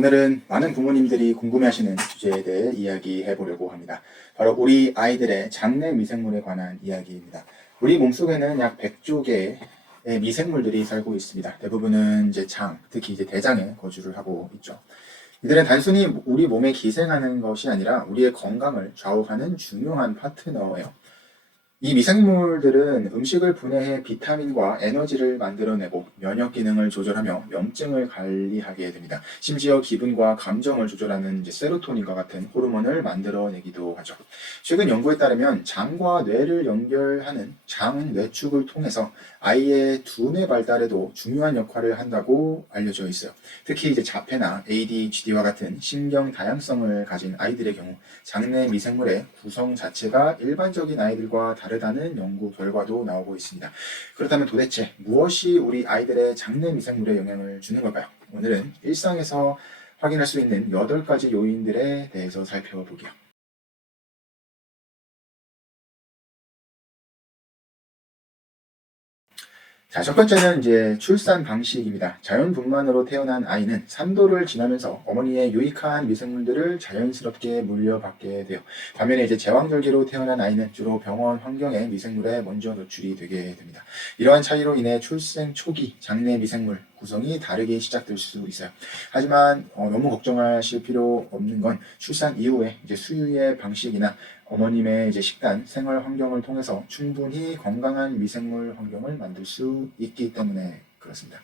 오늘은 많은 부모님들이 궁금해하시는 주제에 대해 이야기해 보려고 합니다. 바로 우리 아이들의 장내 미생물에 관한 이야기입니다. 우리 몸속에는 약 100조 개의 미생물들이 살고 있습니다. 대부분은 이제 장, 특히 이제 대장에 거주를 하고 있죠. 이들은 단순히 우리 몸에 기생하는 것이 아니라 우리의 건강을 좌우하는 중요한 파트너예요. 이 미생물들은 음식을 분해해 비타민과 에너지를 만들어내고 면역 기능을 조절하며 염증을 관리하게 됩니다. 심지어 기분과 감정을 조절하는 세로토닌과 같은 호르몬을 만들어내기도 하죠. 최근 연구에 따르면 장과 뇌를 연결하는 장 뇌축을 통해서 아이의 두뇌 발달에도 중요한 역할을 한다고 알려져 있어요. 특히 이제 자폐나 ADHD와 같은 신경 다양성을 가진 아이들의 경우 장내 미생물의 구성 자체가 일반적인 아이들과 다 르다는 연구 결과도 나오고 있습니다. 그렇다면 도대체 무엇이 우리 아이들의 장내 미생물에 영향을 주는 걸까요? 오늘은 일상에서 확인할 수 있는 8가지 요인들에 대해서 살펴보게요. 자, 첫 번째는 이제 출산 방식입니다. 자연분만으로 태어난 아이는 산도를 지나면서 어머니의 유익한 미생물들을 자연스럽게 물려받게 돼요. 반면에 이제 제왕절개로 태어난 아이는 주로 병원 환경의 미생물에 먼저 노출이 되게 됩니다. 이러한 차이로 인해 출생 초기 장내 미생물 구성이 다르게 시작될 수 있어요. 하지만 어, 너무 걱정하실 필요 없는 건 출산 이후에 이제 수유의 방식이나 어머님의 이제 식단, 생활 환경을 통해서 충분히 건강한 미생물 환경을 만들 수 있기 때문에 그렇습니다.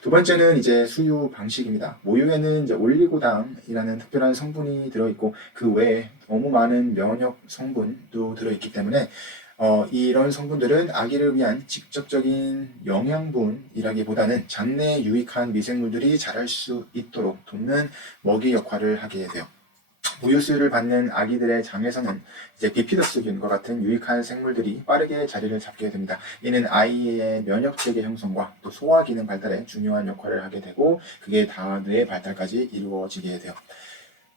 두 번째는 이제 수유 방식입니다. 모유에는 이제 올리고당이라는 특별한 성분이 들어있고 그 외에 너무 많은 면역 성분도 들어있기 때문에 어, 이런 성분들은 아기를 위한 직접적인 영양분이라기보다는 장내에 유익한 미생물들이 자랄 수 있도록 돕는 먹이 역할을 하게 돼요. 우유수유를 받는 아기들의 장에서는 이제 비피더스균과 같은 유익한 생물들이 빠르게 자리를 잡게 됩니다. 이는 아이의 면역 체계 형성과 또 소화 기능 발달에 중요한 역할을 하게 되고 그게 다뇌 발달까지 이루어지게 돼요.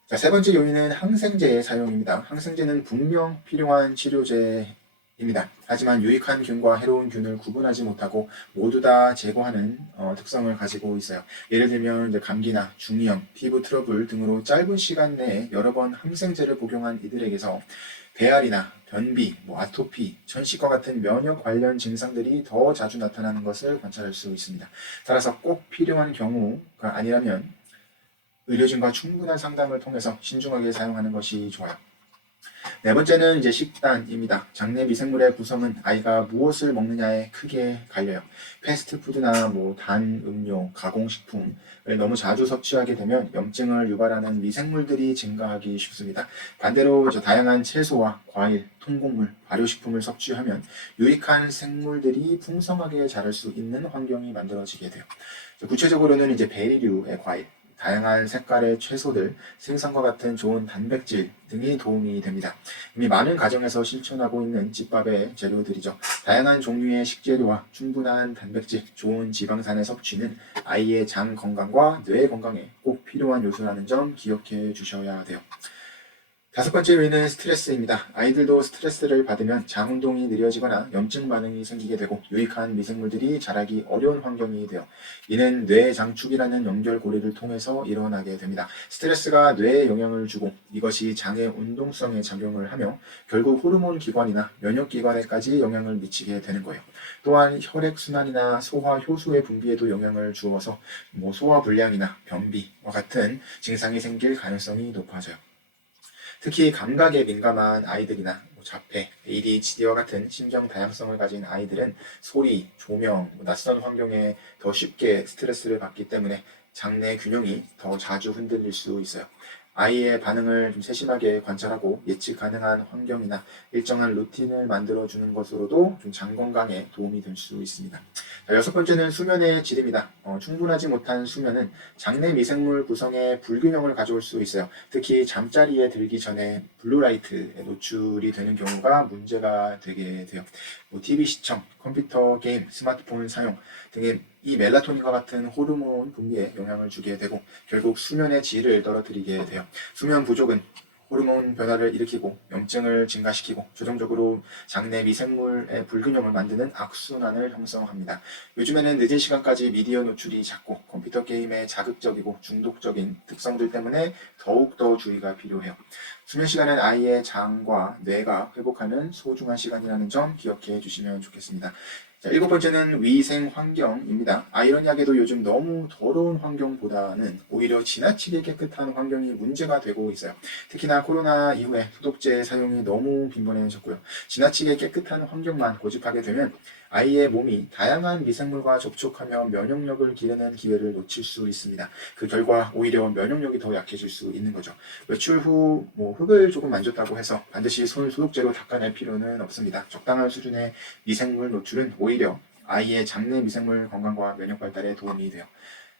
자, 세 번째 요인은 항생제의 사용입니다. 항생제는 분명 필요한 치료제 입니다. 하지만 유익한 균과 해로운 균을 구분하지 못하고 모두 다 제거하는 어, 특성을 가지고 있어요. 예를 들면 이제 감기나 중이염, 피부 트러블 등으로 짧은 시간 내에 여러 번 항생제를 복용한 이들에게서 배알이나 변비, 뭐 아토피, 전식과 같은 면역 관련 증상들이 더 자주 나타나는 것을 관찰할 수 있습니다. 따라서 꼭 필요한 경우가 아니라면 의료진과 충분한 상담을 통해서 신중하게 사용하는 것이 좋아요. 네 번째는 이제 식단입니다. 장내 미생물의 구성은 아이가 무엇을 먹느냐에 크게 갈려요. 패스트푸드나 뭐 단 음료, 가공식품을 너무 자주 섭취하게 되면 염증을 유발하는 미생물들이 증가하기 쉽습니다. 반대로 저 다양한 채소와 과일, 통곡물, 발효식품을 섭취하면 유익한 생물들이 풍성하게 자랄 수 있는 환경이 만들어지게 돼요. 구체적으로는 이제 베리류의 과일, 다양한 색깔의 채소들, 생선과 같은 좋은 단백질 등이 도움이 됩니다. 이미 많은 가정에서 실천하고 있는 집밥의 재료들이죠. 다양한 종류의 식재료와 충분한 단백질, 좋은 지방산의 섭취는 아이의 장 건강과 뇌 건강에 꼭 필요한 요소라는 점 기억해 주셔야 돼요. 다섯 번째 요인은 스트레스입니다. 아이들도 스트레스를 받으면 장 운동이 느려지거나 염증 반응이 생기게 되고 유익한 미생물들이 자라기 어려운 환경이 되어 이는 뇌 장축이라는 연결고리를 통해서 일어나게 됩니다. 스트레스가 뇌에 영향을 주고 이것이 장의 운동성에 작용을 하며 결국 호르몬 기관이나 면역 기관에까지 영향을 미치게 되는 거예요. 또한 혈액 순환이나 소화 효소의 분비에도 영향을 주어서 뭐 소화 불량이나 변비와 같은 증상이 생길 가능성이 높아져요. 특히 감각에 민감한 아이들이나 뭐 자폐, ADHD와 같은 심정 다양성을 가진 아이들은 소리, 조명, 뭐 낯선 환경에 더 쉽게 스트레스를 받기 때문에 장내 균형이 더 자주 흔들릴 수 있어요. 아이의 반응을 좀 세심하게 관찰하고 예측 가능한 환경이나 일정한 루틴을 만들어주는 것으로도 좀 장 건강에 도움이 될 수 있습니다. 자, 여섯 번째는 수면의 질입니다. 어, 충분하지 못한 수면은 장내 미생물 구성에 불균형을 가져올 수 있어요. 특히 잠자리에 들기 전에 블루라이트에 노출이 되는 경우가 문제가 되게 돼요. 뭐 TV 시청, 컴퓨터 게임, 스마트폰 사용 등의 이 멜라토닌과 같은 호르몬 분비에 영향을 주게 되고 결국 수면의 질을 떨어뜨리게 돼요. 수면 부족은 호르몬 변화를 일으키고 염증을 증가시키고 조정적으로 장내 미생물의 불균형을 만드는 악순환을 형성합니다. 요즘에는 늦은 시간까지 미디어 노출이 잦고 컴퓨터 게임의 자극적이고 중독적인 특성들 때문에 더욱더 주의가 필요해요. 수면 시간은 아이의 장과 뇌가 회복하는 소중한 시간이라는 점 기억해 주시면 좋겠습니다. 자, 일곱 번째는 위생 환경입니다. 아이러니하게도 요즘 너무 더러운 환경보다는 오히려 지나치게 깨끗한 환경이 문제가 되고 있어요. 특히나 코로나 이후에 소독제 사용이 너무 빈번해졌고요. 지나치게 깨끗한 환경만 고집하게 되면 아이의 몸이 다양한 미생물과 접촉하며 면역력을 기르는 기회를 놓칠 수 있습니다. 그 결과 오히려 면역력이 더 약해질 수 있는 거죠. 외출 후 뭐 흙을 조금 만졌다고 해서 반드시 손을 소독제로 닦아낼 필요는 없습니다. 적당한 수준의 미생물 노출은 오히려 아이의 장내 미생물 건강과 면역 발달에 도움이 돼요.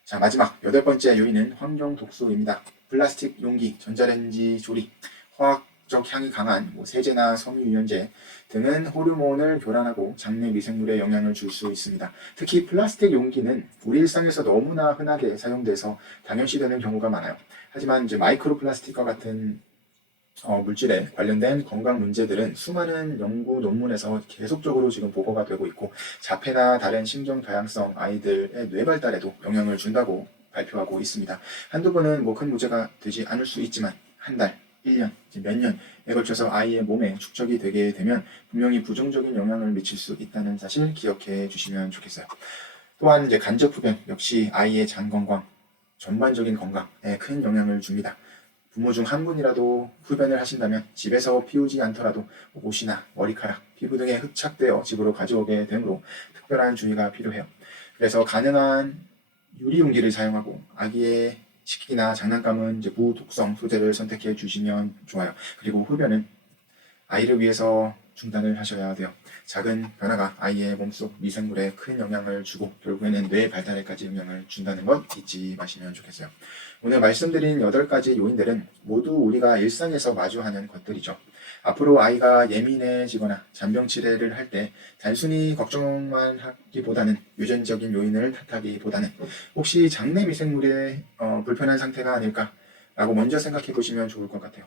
자, 마지막 여덟 번째 요인은 환경 독소입니다. 플라스틱 용기, 전자레인지 조리, 적 향이 강한 뭐 세제나 섬유유연제 등은 호르몬을 교란하고 장내 미생물에 영향을 줄 수 있습니다. 특히 플라스틱 용기는 우리 일상에서 너무나 흔하게 사용돼서 당연시되는 경우가 많아요. 하지만 이제 마이크로 플라스틱과 같은 어, 물질에 관련된 건강 문제들은 수많은 연구 논문에서 계속적으로 지금 보고가 되고 있고 자폐나 다른 심정 다양성 아이들의 뇌 발달에도 영향을 준다고 발표하고 있습니다. 한두 번은 뭐 큰 문제가 되지 않을 수 있지만 한 달, 1년, 몇 년에 걸쳐서 아이의 몸에 축적이 되게 되면 분명히 부정적인 영향을 미칠 수 있다는 사실 기억해 주시면 좋겠어요. 또한 이제 간접 흡연 역시 아이의 장 건강, 전반적인 건강에 큰 영향을 줍니다. 부모 중 한 분이라도 흡연을 하신다면 집에서 피우지 않더라도 옷이나 머리카락, 피부 등에 흡착되어 집으로 가져오게 되므로 특별한 주의가 필요해요. 그래서 가능한 유리 용기를 사용하고 아기의 식기나 장난감은 이제 무독성 소재를 선택해 주시면 좋아요. 그리고 흡연은 아이를 위해서 중단을 하셔야 돼요. 작은 변화가 아이의 몸속 미생물에 큰 영향을 주고 결국에는 뇌 발달에까지 영향을 준다는 것 잊지 마시면 좋겠어요. 오늘 말씀드린 8가지 요인들은 모두 우리가 일상에서 마주하는 것들이죠. 앞으로 아이가 예민해지거나 잔병 치레를 할 때 단순히 걱정만 하기보다는 유전적인 요인을 탓하기보다는 혹시 장내 미생물의 어, 불편한 상태가 아닐까 라고 먼저 생각해 보시면 좋을 것 같아요.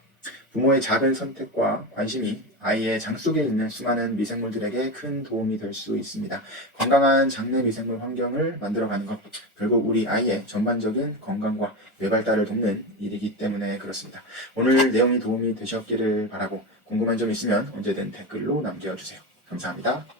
부모의 작은 선택과 관심이 아이의 장 속에 있는 수많은 미생물들에게 큰 도움이 될 수 있습니다. 건강한 장내 미생물 환경을 만들어가는 것, 결국 우리 아이의 전반적인 건강과 뇌발달을 돕는 일이기 때문에 그렇습니다. 오늘 내용이 도움이 되셨기를 바라고 궁금한 점 있으면 언제든 댓글로 남겨주세요. 감사합니다.